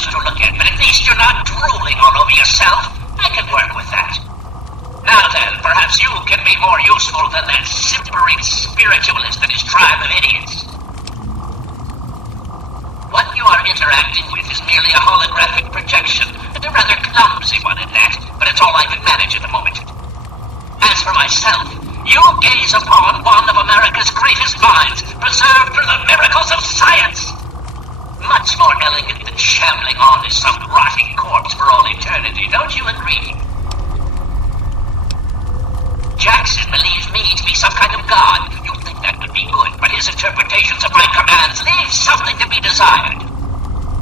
us to look at, but at least you're not drooling all over yourself. I can work with that. Now then, perhaps you can be more useful than that simpering spiritualist and his tribe of idiots. What you are interacting with is merely a holographic projection, and a rather clumsy one at that, but it's all I can manage at the moment. As for myself, you gaze upon one of America's greatest minds, preserved through the miracles of science. Much more elegant than shambling on as some rotting corpse for all eternity, don't you agree? Jackson believes me to be some kind of god. You'd think that would be good, but his interpretations of my commands leave something to be desired.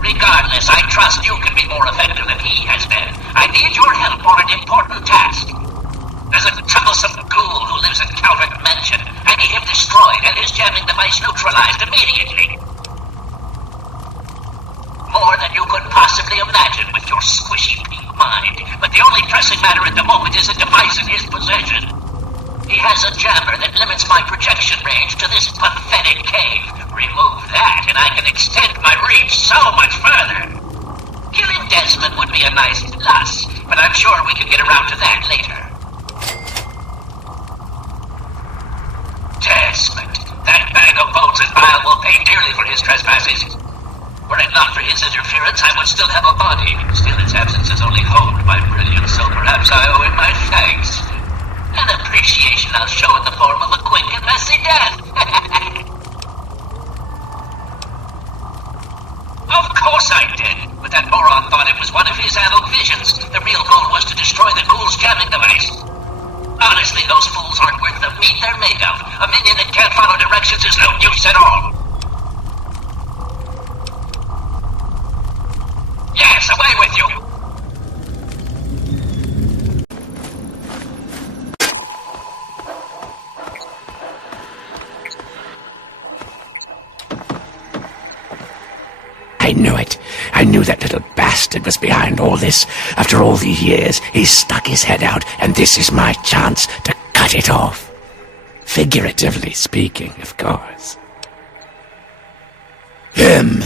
Regardless, I trust you can be more effective than he has been. I need your help on an important task. There's a troublesome ghoul who lives in Calvert Mansion. I need him destroyed and his jamming device neutralized immediately. More than you could possibly imagine with your squishy pink mind. But the only pressing matter at the moment is a device in his possession. He has a jammer that limits my projection range to this pathetic cave. Remove that and I can extend my reach so much further. Killing Desmond would be a nice plus, but I'm sure we can get around to that later. Desmond, that bag of bolts and bile will pay dearly for his trespasses. Were it not for his interference, I would still have a body. Still, its absence is only honed my brilliance, so perhaps I owe him my thanks. An appreciation I'll show in the form of a quick and messy death. Of course I did, but that moron thought it was one of his adult visions. The real goal was to destroy the ghoul's jamming device. Honestly, those fools aren't worth the meat they're made of. A minion that can't follow directions is no use at all. Yes, away with you! I knew it. I knew that little bastard was behind all this. After all these years, he's stuck his head out, and this is my chance to cut it off. Figuratively speaking, of course. Him!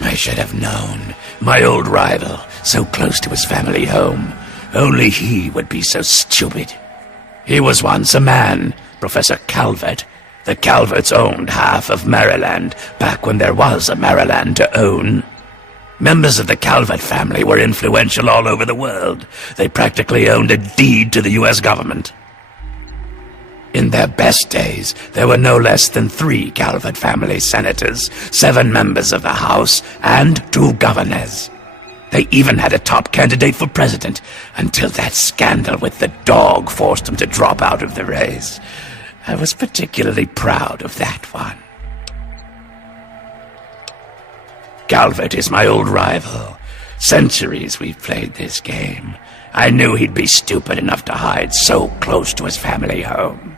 I should have known. My old rival, so close to his family home. Only he would be so stupid. He was once a man, Professor Calvert. The Calverts owned half of Maryland, back when there was a Maryland to own. Members of the Calvert family were influential all over the world. They practically owned a deed to the U.S. government. In their best days, there were no less than 3 Calvert family senators, 7 members of the House, and 2 governors. They even had a top candidate for president, until that scandal with the dog forced them to drop out of the race. I was particularly proud of that one. Calvert is my old rival. Centuries we've played this game. I knew he'd be stupid enough to hide so close to his family home.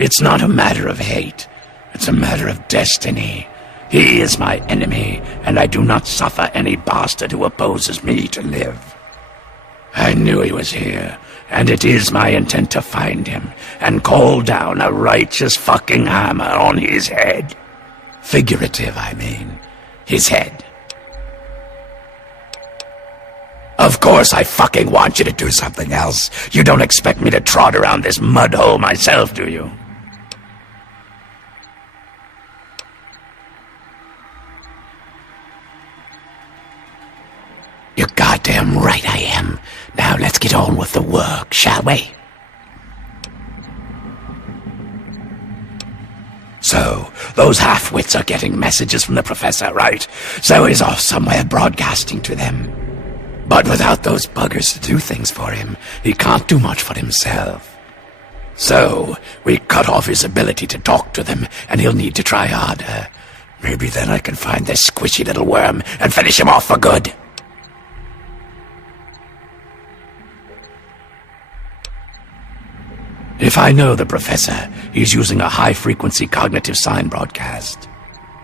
It's not a matter of hate. It's a matter of destiny. He is my enemy, and I do not suffer any bastard who opposes me to live. I knew he was here, and it is my intent to find him and call down a righteous fucking hammer on his head. Figurative, I mean. His head. Of course I fucking want you to do something else. You don't expect me to trot around this mud hole myself, do you? You're goddamn right I am. Now let's get on with the work, shall we? So, those half-wits are getting messages from the professor, right? So he's off somewhere broadcasting to them. But without those buggers to do things for him, he can't do much for himself. So, we cut off his ability to talk to them, and he'll need to try harder. Maybe then I can find this squishy little worm and finish him off for good. If I know the professor, he's using a high-frequency cognitive sign broadcast.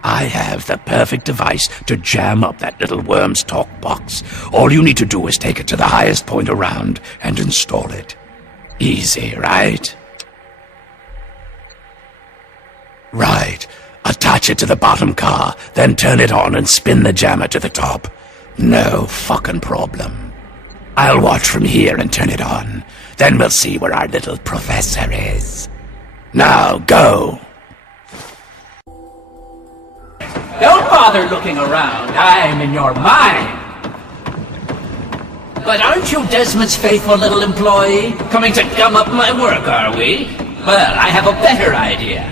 I have the perfect device to jam up that little worm's talk box. All you need to do is take it to the highest point around and install it. Easy, right? Right. Attach it to the bottom car, then turn it on and spin the jammer to the top. No fucking problem. I'll watch from here and turn it on. Then we'll see where our little professor is. Now, go! Don't bother looking around. I'm in your mind. But aren't you Desmond's faithful little employee? Coming to gum up my work, are we? Well, I have a better idea.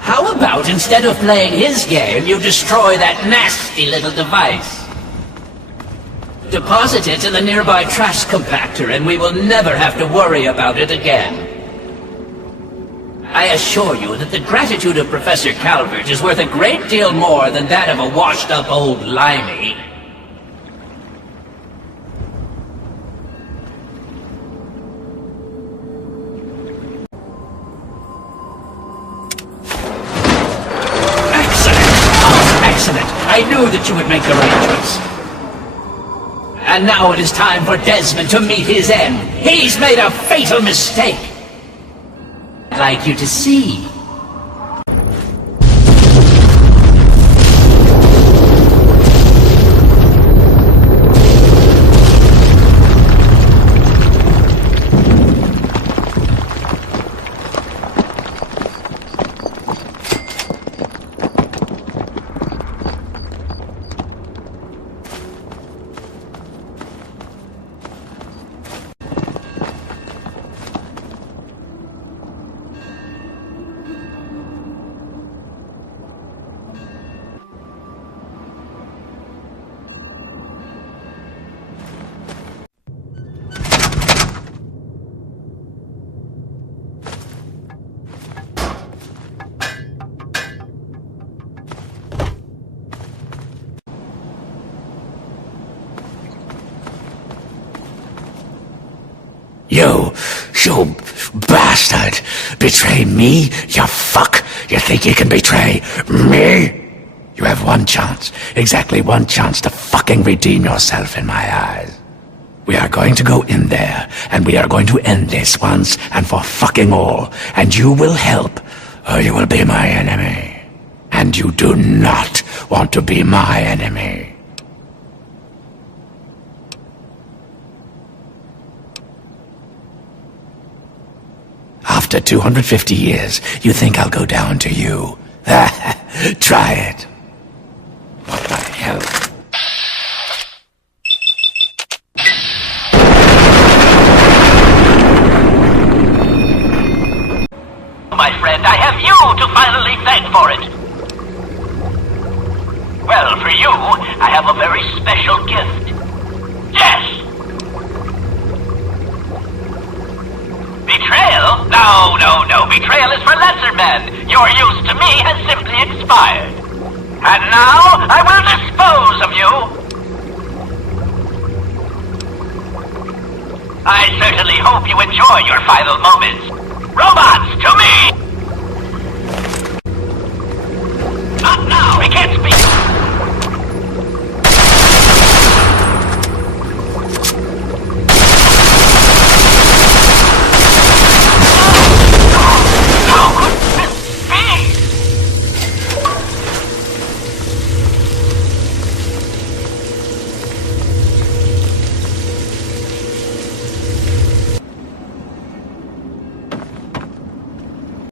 How about instead of playing his game, you destroy that nasty little device? Deposit it in the nearby trash compactor and we will never have to worry about it again. I assure you that the gratitude of Professor Calvert is worth a great deal more than that of a washed-up old limey. Excellent! Oh, excellent! I knew that you would make the right choice. And now it is time for Desmond to meet his end. He's made a fatal mistake. I'd like you to see. You bastard! Betray me, you fuck! You think you can betray me? You have one chance, exactly one chance to fucking redeem yourself in my eyes. We are going to go in there, and we are going to end this once and for fucking all, and you will help, or you will be my enemy. And you do not want to be my enemy. After 250 years, you think I'll go down to you? Try it. What the hell? My friend, I have you to finally thank for it. Well, for you, I have a very special gift. Yes! Betrayal? No. Betrayal is for lesser men. Your use to me has simply expired. And now, I will dispose of you. I certainly hope you enjoy your final moments. Robots, to me!